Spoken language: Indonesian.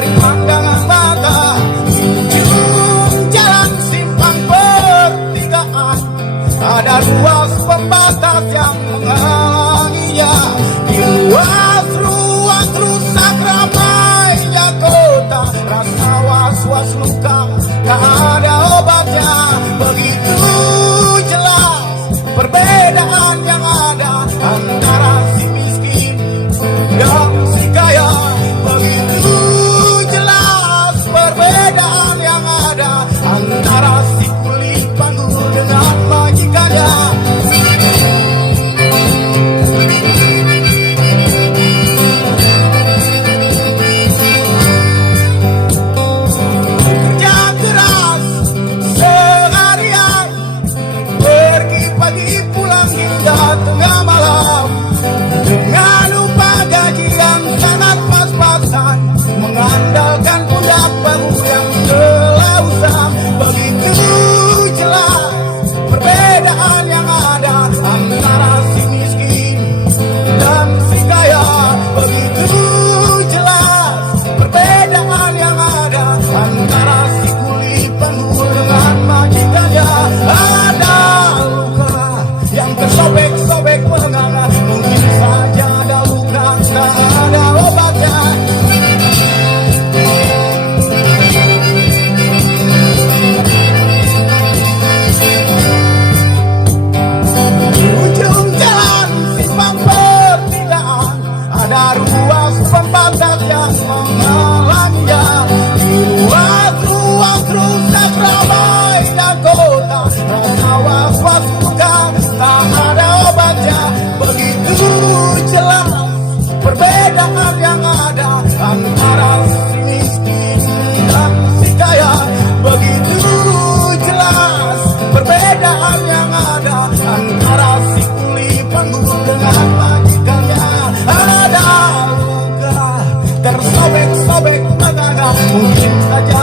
dari pandangan mata. Ujung jalan simpang pertigaan, ada ruas pembatas yang menghalanginya. Di luas ruang rusak ramainya kota, rasa was-was luka tak ada obatnya. Begitu jelas perbedaan yang ada antara si miskin dan si kaya. Begitu jelas perbedaan yang ada antara si kulit panggul dengan majikannya. Kerja keras seharian, pergi pagi pulang hingga tengah malam, dengan upah gaji yang sangat pas-pasan, mengandalkan pundak bahu yang telah usang. Begitu jelas perbedaan yang ada antara si miskin dan si kaya. Begitu jelas perbedaan yang ada antara si kulit panggul dengan majikannya. Ada luka yang tersobek-sobek menganga, mungkin saja ada luka tak ada obatnya. Di ujung jalan simpang pertigaan, ada ruas pembatas yang menghalanginya. Di luas ruang rusak ramainya kota, rasa was-was luka tak ada obatnya. Begitu jelas perbedaan yang ada antara si miskin dan si kaya. Begitu jelas perbedaan yang ada antara si kulit panggul dengan majikannya. Ada luka tersobek-sobek menganga, mungkin saja